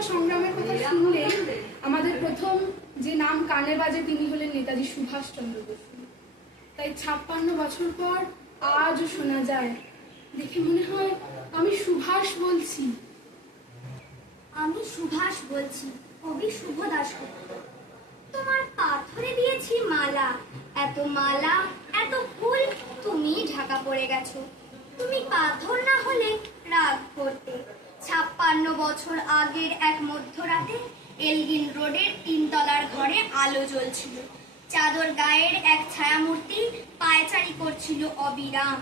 স্বাধীনতা সংগ্রামের কথা শুনলেই আমাদের প্রথম যে নাম কানে বাজে তিনি হলেন নেতাজি সুভাষচন্দ্র বসু। তাই ছাপ্পান্ন বছর পর আজও শোনা যায়, দেখে মনে হয় আমি সুভাষ বলছি। আমি সুভাষ বলছি, কবি শুভ দাস তোমার পাথরে দিয়েছি মালা, এত মালা, এত ফুল তুমি ঢাকা পড়ে গেছো। তুমি পাথর না হলে রাগ করতে। ছাপ্পান্ন বছর আগের এক মধ্যরাতে এলগিন রোডের তিনতলার ঘরে আলো জ্বলছিল। চাদর গায়ের এক ছায়ামূর্তি পায়চারি করছিল অবিরাম।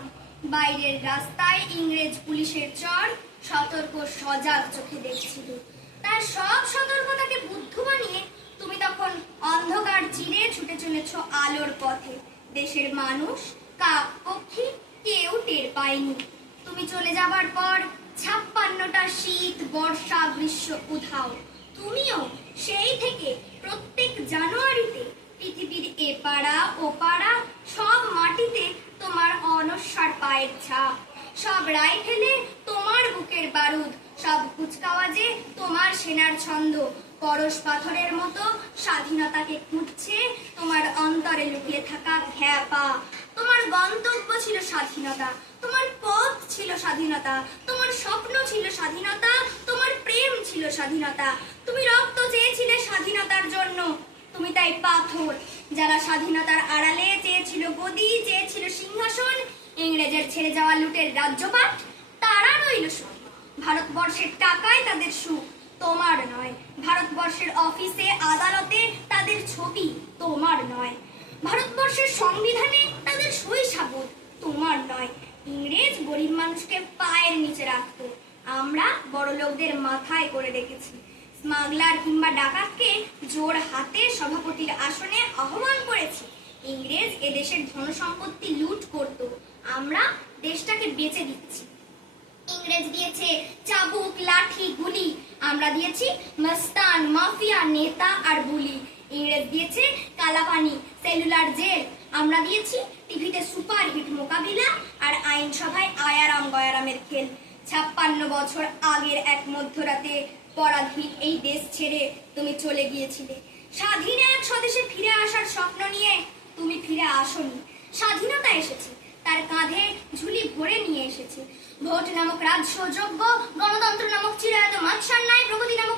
বাইরের রাস্তায় ইংরেজ পুলিশের চর সতর্ক সজাগ চোখে দেখছিল। তার সব সতর্কতাকে বুদ্ধ বানিয়ে তুমি তখন অন্ধকার চিরে ছুটে চলেছ আলোর পথে। দেশের মানুষ কাক পক্ষী কেউ টের পায়নি। তুমি চলে যাবার পর ছাপ্পান্নটা শীত, বর্ষা, গ্রীষ্ম, উধাও। তুমিও সেই থেকে প্রত্যেক জানুয়ারিতে পৃথিবীর এপাড়া ওপাড়া সব মাটিতে তোমার অনস্বর পায়ের ছাপ। সব রাইফেলে তোমার বুকের বারুদ, সব কুচকাওয়াজে তোমার সেনার ছন্দ। পরশ পাথরের মতো স্বাধীনতাকে খুঁজছে তোমার অন্তরে লুকিয়ে থাকা খ্যাপা তোমার গন্তব্য ছিল স্বাধীনতা, তোমার পথ ছিল স্বাধীনতা স্বপ্ন ছিল স্বাধীনতা, তোমার প্রেম ছিল স্বাধীনতা। তুমি রক্ত চেয়েছিলে স্বাধীনতার জন্য। তুমি তাই পাথর, যারা স্বাধীনতার আড়ালে চেয়েছিল গদি, চেয়েছিল সিংহাসন, ইংরেজের ছেড়ে যাওয়া লুটের রাজ্যপাট, তারা রইল সুখ ভারতবর্ষের টাকায় তাদের সুখ, তোমার নয়। ভারতবর্ষের অফিসে, আদালতে তাদের ছবি, তোমার নয়। ভারতবর্ষের সংবিধানে তাদের সই সাবুত, তোমার নয়। ইংরেজ গরিব মানুষকে পায়ের নিচে রাখতো। আমরা বড় লোকদের মাথায় করে রেখেছি স্মাগলার কিংবা ডাকাতকে জোর হাতে সভাপতির আসনে আহ্বান করেছি। ইংরেজ এদেশের ধনসম্পত্তি লুট করত। আমরা দেশটাকে বেচে দিচ্ছি। ইংরেজ দিয়েছে চাবুক, লাঠি, গুলি। আমরা দিয়েছি মস্তান, মাফিয়া, নেতা আর বুলি। ইংরেজ দিয়েছে কালাপানি, সেলুলার জেল। আমরা দিয়েছি টিভিতে সুপার হিট মোকাবিলা আর আইনসভায় আয়ারাম গয়ারামের খেল। ছাপ্পান্ন বছর আগের এক মধ্যরাতে পরাধীন এই দেশ ছেড়ে তুমি চলে গিয়েছিলে। স্বাধীন এক স্বদেশে ফিরে আসার স্বপ্ন নিয়ে তুমি ফিরে আসনি। স্বাধীনতা এসেছে, তার কাঁধে ঝুলি ভরে নিয়ে এসেছে। ভোট নামক রাজ্য যোগ্য, গণতন্ত্র নামক চিরায়ত মাৎসার ন্যায় প্রগতি নামক